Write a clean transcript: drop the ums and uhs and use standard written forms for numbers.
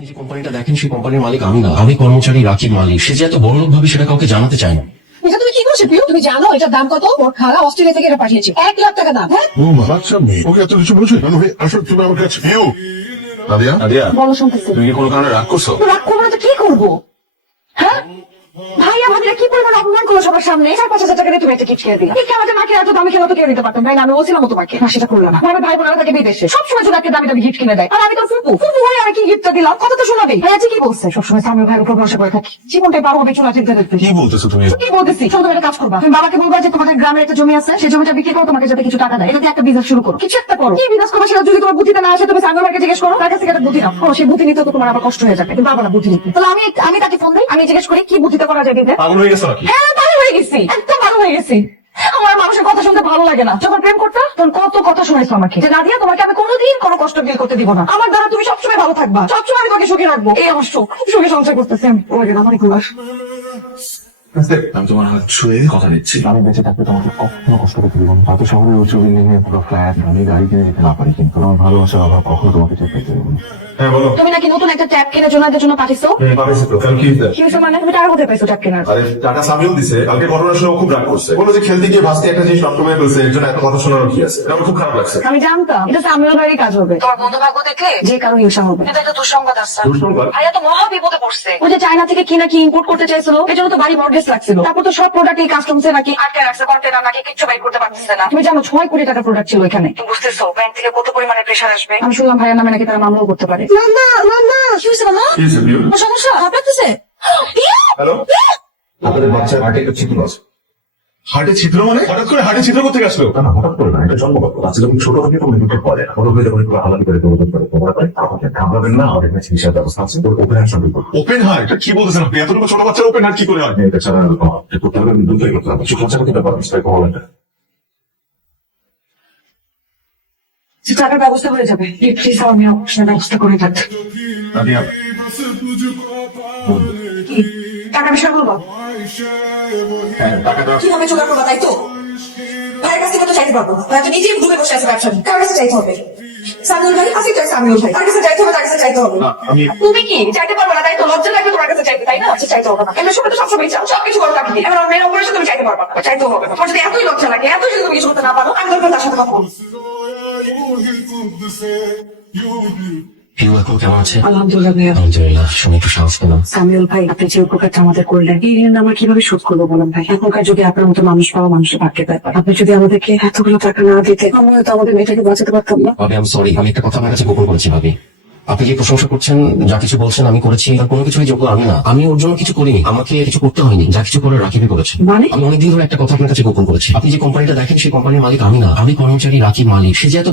আপনি যে কোম্পানিটা দেখেন সেই কোম্পানির মালিক আমি না, আমি কর্মচারী রাকিব মালিক। সে যে এত বড়লোক ভাবে সেটা কাউকে জানাতে চায় না। এটা তুমি কি করছো প্রিয়? তুমি জানো এটার দাম কত? ওর খালা অস্ট্রেলিয়া থেকে এটা পাঠিয়েছে, 1 লাখ টাকা দাম। হ্যাঁ ও বাচ্চা মেয়ে, ওকে এত কিছু বলছে কেন? আসলে তুমি আমার কাছে নাদিয়া, নাদিয়া, বলো শুনতেছি। তুমি কি কোনো কারণে রাগ করছো? তো রাগ করবো না তো কি করবো? হ্যাঁ ভাইয়া ভাবিরা কি পরিমাণ অপমান করলো সবার সামনে। 4-5 হাজার টাকা দিয়ে তুমি একটা কিট খেয়ে দিলা। ঠিক আমাদের মাকে এত দামি খেলা তো কেউ দিতে পারতাম, তাই না? আমি বলছিলাম তোমাকে, না সেটা করলাম না। আমার ভাই বোনেরা থাকে বিদেশে, সবসময় জন্য একটা দামি দামি গিফট কিনে দেয়, আর আমি তো ফুপু ফুপু হয়ে আমি কি গিফটটা দিলাম? কথা তো শোনাবে। ভাইয়া কি বলছে? সবসময় সামনে ভাইয়ের উপর ভরসা করে থাকি, জীবনটাই পার হবে চুলা চিন্তা দেখতে। কি বলতেছো তুমি? কি বলতেছি? শোনো, তুমি একটা কাজ করবা, তুমি বাবাকে বলবা যে তোমাদের গ্রামের একটা জমি আছে, সেই জমিটা বিক্রি করো, তোমাকে যাতে কিছু টাকা দেয়। এটা দিয়ে একটা বিজনেস শুরু করো, কিছু একটা করো। কি বিজনেস করবে সেটা যদি তোমার বুদ্ধিতে না আসে, তুমি সাগর ভাইকে জিজ্ঞেস করো, তার কাছ থেকে একটা বুদ্ধি নাও। সেই বুদ্ধি নিতে তো তোমার আবার কষ্ট হয়ে যাবে, তুমি পারবে না বুদ্ধি নিতে। তাহলে আমি তাকে ফোন দিই, আমি জিজ্ঞেস করি কি বুদ্ধিতে করা যায় দিতে। পাগল হয়ে গেছো নাকি? হ্যাঁ ভালো হয়ে গেছি, একদম ভালো হয়ে গেছি। আমার মানুষের কথা শুনতে ভালো লাগে না। যখন প্রেম করতে তখন কত কথা শুনেছো আমাকে, যে নাদিয়া তোমাকে আমি কোনোদিন কোনো কষ্ট ফিল করতে দিব না, আমার দ্বারা তুমি সবসময় ভালো থাকবা, সবসময় আমি তোমাকে সুখী রাখবো। এই আমার সুখ, খুব সুখে সংসার করতেছি আমি। ও লাগে না অনেক গুলো। আমি তোমার হাত ছুঁয়ে কথা দিচ্ছি, আমি বেঁচে থাকতে তোমাকে কখনো কষ্ট করতে দিব না। হয়তো শহরের উঁচু বিল্ডিং এ পুরো ফ্ল্যাট আমি গাড়ি কিনে দিতে না পারি, কিন্তু আমার ভালোবাসার অভাব কখনো তোমাকে চেয়ে পেতে দেবো না। হ্যাঁ বলো। তুমি নাকি নতুন একটা ট্যাব কেনার জন্য এদের জন্য পাঠিয়েছো? পাঠিয়েছি তো, কারণ কি কি হয়েছে মানে? তুমি টাকা কোথায় পাইছো ট্যাব কেনার? আরে টাকা সামিও দিছে, কালকে ঘটনা শুনে ও খুব রাগ করছে, বললো যে খেলতে গিয়ে ভাসতে একটা জিনিস নষ্ট করে ফেলছে, এর জন্য এত কথা শোনার কি আছে? এটা আমার খুব খারাপ লাগছে। আমি জানতাম এটা সামনের বাড়ির কাজ হবে। তোমার বন্ধু ভাগ্য দেখলে যে কারো হিংসা হবে। কিন্তু এটা দুঃসংবাদ আসছে। দুঃসংবাদ? ভাইয়া তো মহা বিপদে পড়ছে। ওই যে চায়না থেকে কি নাকি ইম্পোর্ট করতে চাইছিল, এই জন্য তো বাড়ি মর্গেজ লাগছিল। তারপর তো সব প্রোডাক্ট এই কাস্টমসে নাকি আটকে রাখছে, কন্টেনার নাকি কিচ্ছু বাইর করতে পারতেছে না। তুমি জানো 6 কোটি টাকা প্রোডাক্ট ছিল এখানে। তুমি বুঝতেছো ব্যাংক থেকে কত পরিমাণে প্রেসার আসবে? আমি শুনলাম ভাইয়ার নামে নাকি তারা মামলাও করতে পারে। না না না না, কি হয়েছে মামা? কি হয়েছে প্রিয়? কোনো সমস্যা আপনারতেছে? হ্যালো, আপনাদের বাচ্চার হার্টে একটা ছিদ্র আছে। হার্টে ছিদ্র মানে? হঠাৎ করে হার্টে ছিদ্র করতে আসলো? না হঠাৎ করে না, এটা জন্মগত। বাচ্চা যখন ছোট থাকে তখন এগুলো করে না, বড় হয়ে যখন একটু হালালি করে প্রবর্তন করে তোমরা করে, আমাকে ঘাবড়াবেন না, আমাদের কাছে চিকিৎসার ব্যবস্থা আছে। ওর অপারেশন করবো। Open heart? এটা কি বলতেছেন আপনি? এতটুকু ছোট বাচ্চার ওপেন হার্ট কি করে হয়? এটা ছাড়া করতে হবে, দ্রুতই করতে হবে। খরচা করতে ব্যাপার বিস্তারিত বলেন না। টাকার ব্যবস্থা হয়ে যাবে, প্লিজ আমার মেয়ে অপারেশনের ব্যবস্থা করে দেন। নাদিয়া, কি টাকা বিষয় বলবো? হ্যাঁ টাকাটা কিভাবে জোগাড় করবো তাই তো? ভাইয়ের কাছ থেকে তো চাইতে পারবো না, ভাই তো নিজেই ডুবে বসে আছে ব্যবসা নিয়ে। কার কাছে চাইতে হবে? সামিউল ভাই আছে তো, সামিউল ভাই তার কাছে চাইতে হবে, তার কাছে চাইতে হবে। না, আমি তুমি কি চাইতে পারবে না তাই তো? লজ্জা লাগবে তোমার কাছে চাইতে, তাই না? আচ্ছা চাইতে হবে না, এমনি সময় তো সবসময় চাও, সবকিছু করো তাকে দিয়ে। এবার আমার মেয়ের অপারেশন তুমি চাইতে পারবে না, চাইতে হবে না। তোমার যদি এতই লজ্জা লাগে, এত যদি তুমি কিছু করতে না পারো, আমি দরকার তার সাথে কথা বলবো। প্রিয় এখন কেমন আছে? আলহামদুলিল্লাহ ভাইয়া। আলহামদুলিল্লাহ, শুনে একটু সাহস পেলাম। সামিউল ভাই আপনি যে উপকারটা আমাদের করলেন, এই ঋণ আমরা কিভাবে শোধ করবো বলেন ভাই? এখনকার যুগে আপনার মতো মানুষ পাওয়া মানুষের ভাগ্যের ব্যাপার। আপনি যদি আমাদেরকে এতগুলো টাকা না দিতে, আমরা তো আমাদের মেয়েটাকে বাঁচাতে পারতাম না। ভাবি আমি সরি, আমি একটা কথা আপনার কাছে গোপন করেছি ভাবি। আপনি যে প্রশংসা করছেন, যা কিছু বলছেন আমি করেছি, তার কোনো কিছুই যোগ্য আমি না। আমি ওর জন্য কিছু করিনি, আমাকে কিছু করতে হয়নি, যা কিছু করে রাকিবই করেছে। মানে? আমি অনেকদিন ধরে একটা কথা আপনার কাছে গোপন করেছি। আপনি যে কোম্পানিটা দেখেন সেই কোম্পানির মালিক আমি না, আমি কর্মচারী রাকিব মালিক। সে যে এত